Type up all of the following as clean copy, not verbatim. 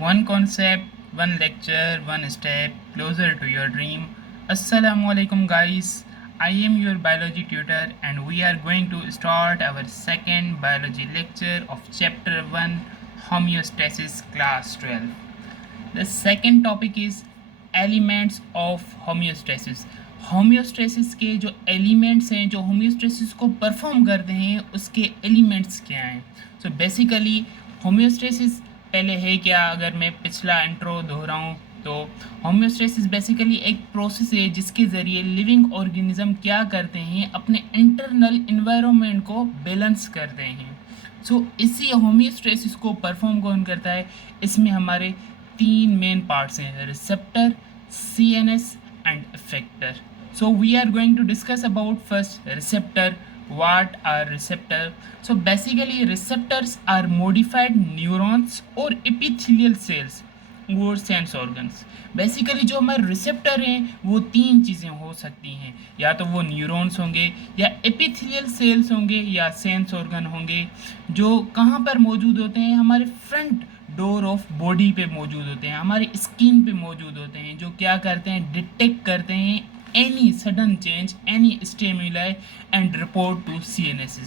One concept, one lecture, one step closer to your dream. Assalamu alaikum, guys. I am your biology tutor, and we are going to start our second biology lecture of chapter 1, homeostasis, class 12. The second topic is elements of homeostasis. Homeostasis के जो elements हैं, जो homeostasis को perform करते हैं, उसके elements क्या हैं. सो बेसिकली होम्योस्टेसिस पहले है क्या, अगर मैं पिछला इंट्रो दोहराऊँ तो होम्योस्टेसिस बेसिकली एक प्रोसेस है जिसके ज़रिए लिविंग ऑर्गेनिज्म क्या करते हैं, अपने इंटरनल इन्वायरमेंट को बैलेंस करते हैं. सो इसी होम्योस्टेसिस को परफॉर्म कौन करता है, इसमें हमारे तीन मेन पार्ट्स हैं, receptor, CNS and effector. So we are going to discuss about first receptor. What are receptor? So basically receptors are modified neurons or epithelial cells और सेंस ऑर्गन्स. बेसिकली जो हमारे रिसेप्टर हैं वो तीन चीज़ें हो सकती हैं, या तो वो न्यूरॉन्स होंगे, या एपिथेलियल सेल्स होंगे, या सेंस ऑर्गन होंगे, जो कहाँ पर मौजूद होते हैं, हमारे फ्रंट डोर ऑफ बॉडी पे मौजूद होते हैं, हमारी स्किन पे मौजूद होते हैं, जो क्या करते हैं, डिटेक्ट करते हैं any sudden change, any stimuli and report to CNS.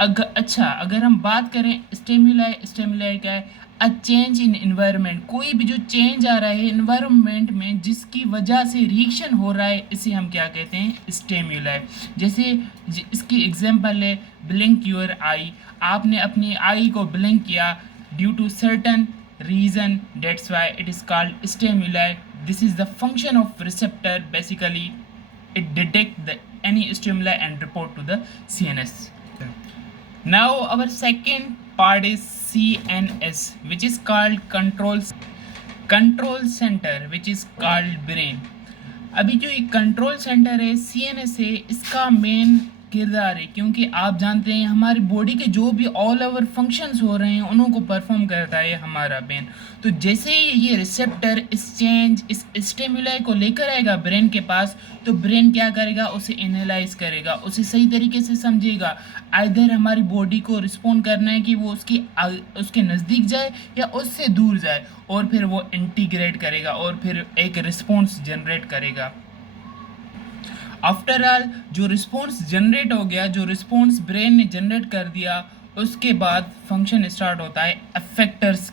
अगर हम बात करें स्टिमुलाई क्या है, अ चेंज इन इन्वायरमेंट, कोई भी जो चेंज आ रहा है इन्वायरमेंट में जिसकी वजह से रिएक्शन हो रहा है, इसे हम क्या कहते हैं, स्टिमुलाई. जैसे इसकी एग्जांपल है ब्लिंक योर आई, आपने अपनी आई को ब्लिंक किया due to certain reason, that's why it is called stimuli. This is the function of receptor. Basically it detect the any stimuli and report to the CNS. Now our second part is CNS, which is called control center, which is called brain. अभी जो ये control centre है, CNS है, इसका main किरदार है, क्योंकि आप जानते हैं हमारी बॉडी के जो भी ऑल ओवर फंक्शंस हो रहे हैं उनको परफॉर्म करता है हमारा ब्रेन. तो जैसे ही ये रिसेप्टर इस चेंज, इस स्टिमुलाई को लेकर आएगा ब्रेन के पास, तो ब्रेन क्या करेगा, उसे एनालाइज करेगा, उसे सही तरीके से समझेगा. आइदर हमारी बॉडी को रिस्पॉन्ड करना है कि वो उसके नज़दीक जाए या उससे दूर जाए, और फिर वो इंटीग्रेट करेगा और फिर एक रिस्पॉन्स जनरेट करेगा. आफ्टर ऑल जो रिस्पॉन्स जनरेट हो गया, जो रिस्पॉन्स ब्रेन ने जनरेट कर दिया, उसके बाद फंक्शन स्टार्ट होता है अफेक्टर्स.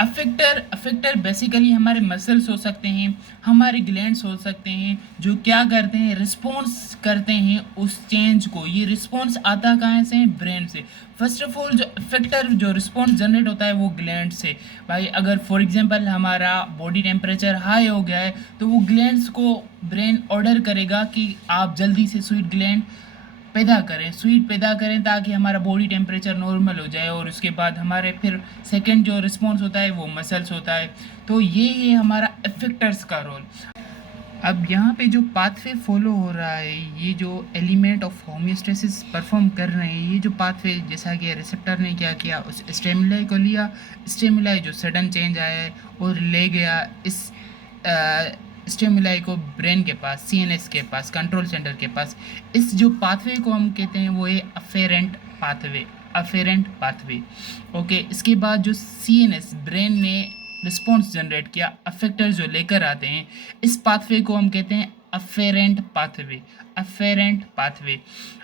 अफेक्टर बेसिकली हमारे मसल्स हो सकते हैं, हमारे ग्लैंड्स हो सकते हैं, जो क्या करते हैं, रिस्पॉन्स करते हैं उस चेंज को. ये रिस्पॉन्स आता कहाँ से, ब्रेन से. फर्स्ट ऑफ ऑल जो अफेक्टर, जो रिस्पॉन्स जनरेट होता है वो ग्लैंड से. भाई अगर फॉर एग्जांपल हमारा बॉडी टेम्परेचर हाई हो गया है, तो वो ग्लैंड्स को ब्रेन ऑर्डर करेगा कि आप जल्दी से स्वीट ग्लैंड स्वीट पैदा करें ताकि हमारा बॉडी टेम्परेचर नॉर्मल हो जाए. और उसके बाद हमारे फिर सेकंड जो रिस्पॉन्स होता है वो मसल्स होता है. तो ये है हमारा इफेक्टर्स का रोल. अब यहाँ पे जो पाथवे फॉलो हो रहा है, ये जो एलिमेंट ऑफ होम्योस्टेसिस परफॉर्म कर रहे हैं, ये जो पाथवे, जैसा कि रिसेप्टर ने क्या किया, उस स्टिमुलाई को लिया, स्टिमुलाई जो सडन चेंज आया है और ले गया इस स्टिमुलाई को ब्रेन के पास, CNS के पास, कंट्रोल सेंटर के पास. इस जो पाथवे को हम कहते हैं वो है अफेरेंट पाथवे. ओके, इसके बाद जो CNS ब्रेन ने रिस्पॉन्स जनरेट किया, अफेक्टर जो लेकर आते हैं, इस पाथवे को हम कहते हैं अफेरेंट पाथवे.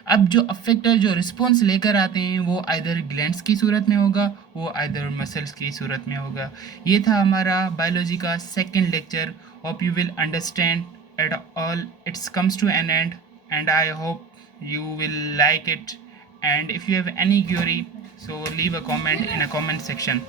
अब जो अफेक्टर जो रिस्पॉन्स लेकर आते हैं वो आइदर ग्लैंड्स की सूरत में होगा, वो आइदर मसल्स की सूरत में होगा. ये था हमारा बायोलॉजी का second lecture. Hope you will understand at all. It's comes to an end and I hope you will like it. And if you have any query, so leave a comment in a comment section.